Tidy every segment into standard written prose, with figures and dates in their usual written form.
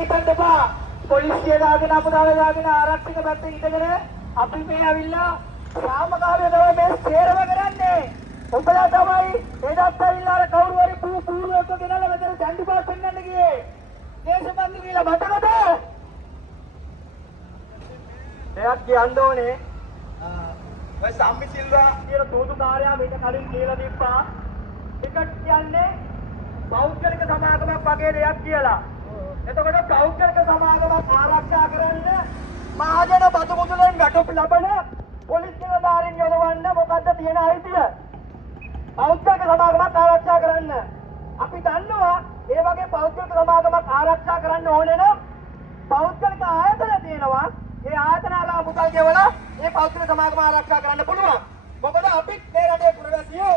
හිතන්න එපා. පොලිසිය දාගෙන අපදාලා දාගෙන ආරක්ෂක පැත්තේ ඉඳගෙන අපි මේ ඇවිල්ලා සාමකාමීව තමයි මේ සේරම කරන්නේ. ඔබලා තමයි එදත් ඇවිල්ලා අර කවුරු හරි පූර්වක ගෙනල්ලා මෙතන චන්දිපාත් පෙන්නන්න ගියේ. දේශපන්ති කියලා මතකද? එයාත් කියන්න ඕනේ ඔය සම්මි සිල්වා කියන තෝතු කාර්යයා මේක කලින් කියලා දීපා. ඒකට කියන්නේ පෞද්ගලික සමාගමක් වගේ දෙයක් කියලා. එතකොට පෞද්ගලික සමාගමක් ආරක්ෂා කරන්න මහජන බදු මුදලෙන් ගැටුම් ලබන පොලිස් නිලධාරීන් යොදවන්න මොකද්ද තියෙන අයිතිය? පෞද්ගලික සමාගමක් ආරක්ෂා කරන්න. අපි දන්නවා ඒ වගේ පෞද්ගලික සමාගමක් ආරක්ෂා කරන්න ඕනේ නම් පෞද්ගලික ආයතන තියෙනවා. ඒ ආයතනලා මුදල් ගෙවලා මේ පෞද්ගලික සමාගම ආරක්ෂා කරන්න පුළුවන්. මොකද අපි මේ රටේ පුරවැසියෝ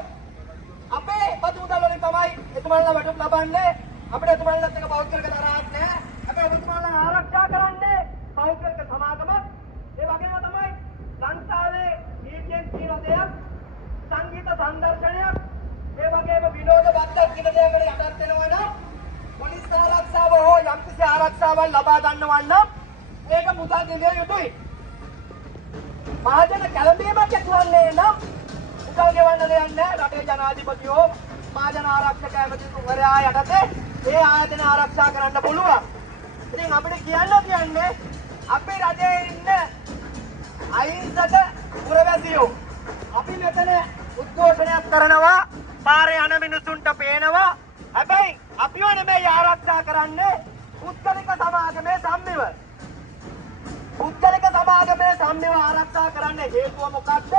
අපේ බදු මුදල් වලින් තමයි එතුමාලා වැටුප් ලබන්නේ. අපිට එතුමාලත් එක්ක පෞද්ගලික තරහක් නැහැ. අපි එතුමාලා ආරක්ෂා කරන්නේ පෞද්ගලික සමාගම. ඒ වගේම තමයි ලංකාවේ නීතියෙන් තියෙන දෙයක් සංගීත සංදර්ශනයක් ඒ වගේම විනෝද බද්දක් කියන දෙයකට යටත් වෙනවා නම් පොලිස් ආරක්ෂාව හෝ යම්කිසි ආරක්ෂාවක් ලබා ගන්නවා නම් ඒක මුදල් දෙවිය යුතුයි. මහජන කැළඹීමක් ඇතිවන්නේ නම් මුදල් ගෙවන්න දෙයක් නැහැ. රටේ ජනාධිපතියෝ මහජන ආරක්ෂක ඇමතිතුමරයා යටතේ ඒ ආයතන ආරක්ෂා කරන්න පුළුවන්. ඉතින් අපිට කියන්නේ අපේ රටේ ඉන්න අහිංසක පුරවැසියෝ අපි මෙතන උද්ඝෝෂණයක් කරනවා, පාරේ යන මිනිසුන්ට පේනවා. හැබැයි අපිව නෙමෙයි ආරක්ෂා කරන්නේ පුද්ගලික සමාගමේ සම්මිව. පුද්ගලික සමාගමේ සම්මිව ආරක්ෂා කරන්න හේතුව මොකක්ද?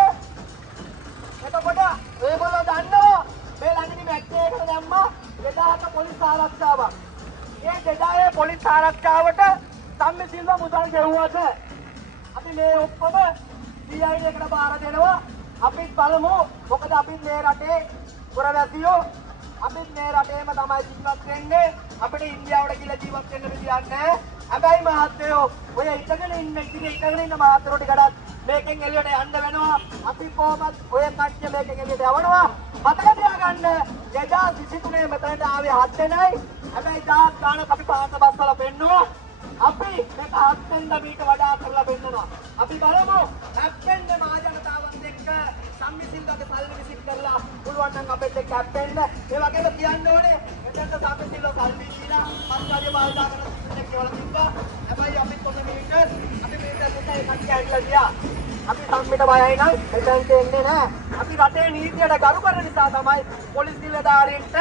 එතකොට ඔයගොල්ලෝ දන්නවා මේ ළඟදී මැට්ටේ එකට දැම්මා 2000ක පොලිස් ආරක්ෂාවක්. ඒ 2000 පොලිස් ආරක්ෂාවට සම්මි සිල්වා මුදල් ගෙවුවාද? අපි මේ ඔක්කොම CID එකට බාර දෙනවා. අපිත් බලමු මොකද අපි මේ රටේ පුරවැසියෝ අපිත් මේ රටේම තමයි ජීවත් වෙන්නේ. අපිට ඉන්දියාවට ගිහලා ජීවත් වෙන්න විදියක් නැහැ. හැබැයි මහත්තයෝ ඔය ඉතගෙන ඉන්න මහත්තයෝ ටිකටත් මේකෙන් එළියට යන්න වෙනවා. අපි කොහොමද ඔය කට්ටිය මේකෙන් එළියට යවනවා? මතක තියාගන්න 2023 මෙතනට ආවේ 7 දෙනයි. හැබැයි 1000 ගානක් අපි පාත බස්සලා පෙන්නුවා. අපි මේක 7 වෙනිදා මීට වඩා කරලා පෙන්නනවා. අපි බලමු 7 වෙනිදා මහ ජනතාවත් එක්ක සම්මිසිල්වගේ සල්ලි විසික් කරලා පුළුවන් නම් අපිට එක්ක හැප්පෙන්න. ඒ වගේම කියන්න ඕනේ මෙතනට සම්මිසිල්ව සල්ලි දීලා පස්කාරිය බාල්දා කරන සිස්ටම් එක වල තිබ්බා. හැබැයි අපි කොහේ මීටර් මුටයි කට්ටිය ඇවිල්ලා ගියා. අපි සම්මිට බයයි නම් මෙතනට එන්නේ නැහැ. අපි රටේ නීතියට ගරු කරන නිසා තමයි පොලිස් නිලධාරීන්ට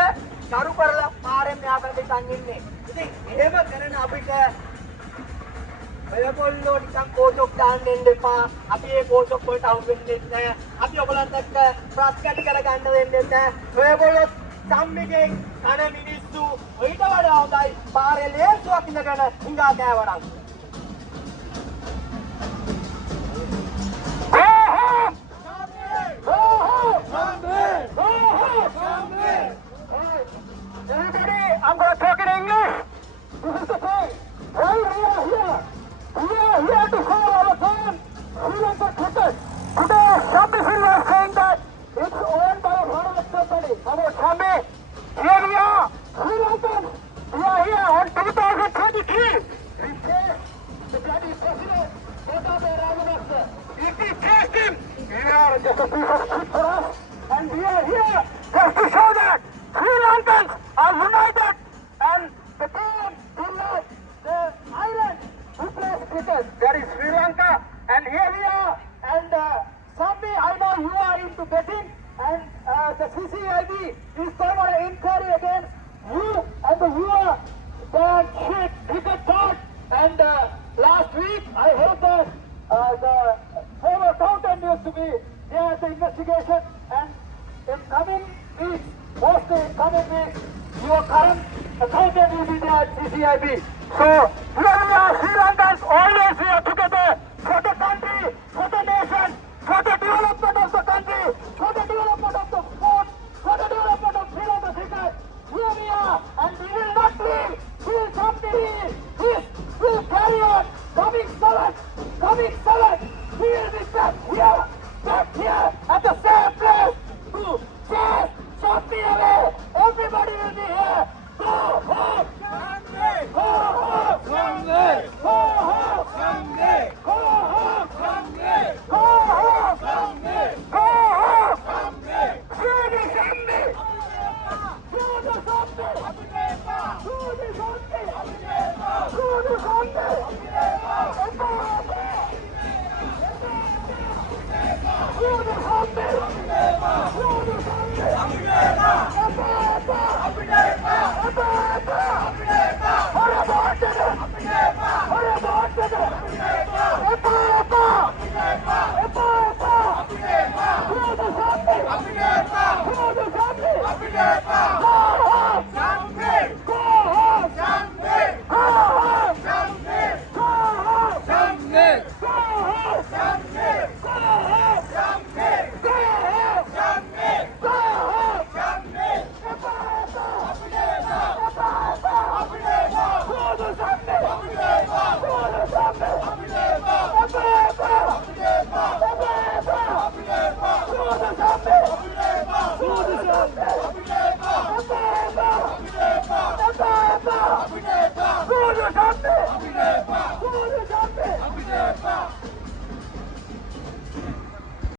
ගරු කරලා පාරෙන් මෙහා පැත්තට ඉන්නේ. ඉතින් එහෙම කරන අපිට ඔයගොල්ලෝ නිකන් කෝචොක් දාන්න දෙන්න එපා. අපි මේ කෝචොක් වලට අහු වෙන්නේ නැහැ. අපි ඔයගොල්ලන්ට එක්ක ප්‍රස්කට් කරගන්න දෙන්නේ නැහැ. ඔයගොල්ලෝ සම්මිගෙන් කන මිනිස්සු ඊට වඩා හොඳයි පාරේ ලේසුවක් ඉඳගෙන හිඟා කෑවනම්. Everybody, I'm going to talk in English. This is the thing. Why we are here? We are here to show our friend Sri Lanka cricket. Today, Shammi Silva is saying that it's owned by a foreign company. Our Shammi, here we are, Sri Lankans. We are here on 2023. We face the bloody president, Gotabaya Rajapaksa. If we chased him, we are just a piece of shit for us. And we are here just to show that Sri Lankans are united and the team in the island who plays cricket. There is Sri Lanka and here we are. And Sami, I know you are into betting and the CCIB is going on an inquiry against you and the viewer bad shit cricket board. And last week I heard that the former accountant used to be there at the investigation and in coming weeks, mostly in coming weeks, your current accountant will be there at CCIB. So, here we are, Sri Lankans, always we are together for the country, for the nation, for the development of the country, for the development of the sport, for the development of Sri Lanka cricket. Here we are, and we will not leave. We will continue. This will carry on. Coming 7, we will be back here at the same place to chase Shammi away. Everybody will be here. Go home! Go home! Happy